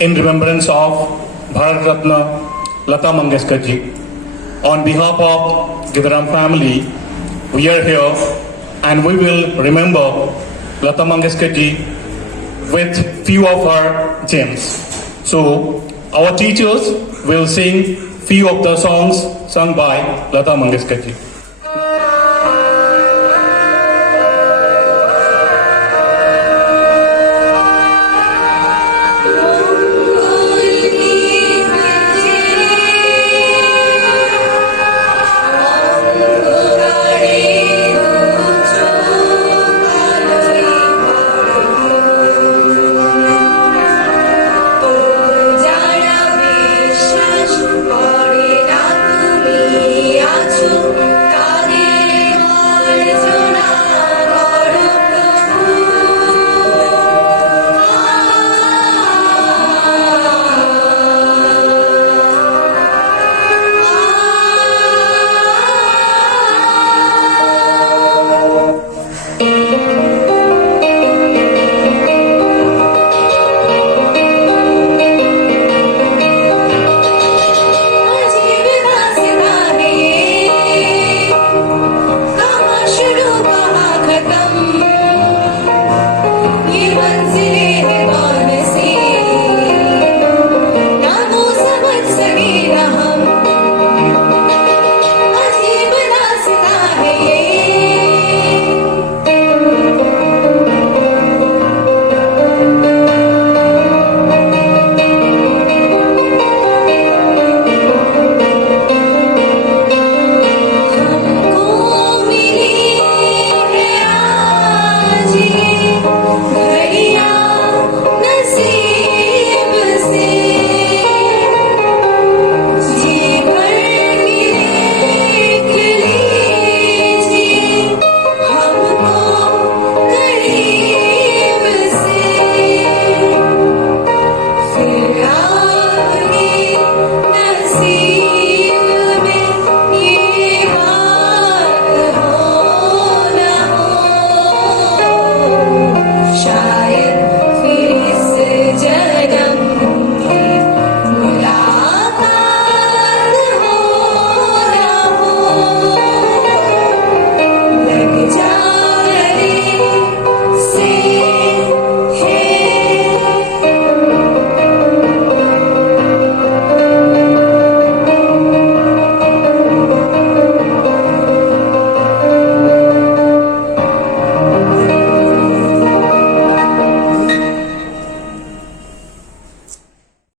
in remembrance of Bharat Ratna Lata Mangeshkar ji. On behalf of GitaRam family, we are here and we will remember Lata Mangeshkar ji with few of her gems. So our teachers will sing few of the songs sung by Lata Mangeshkar ji.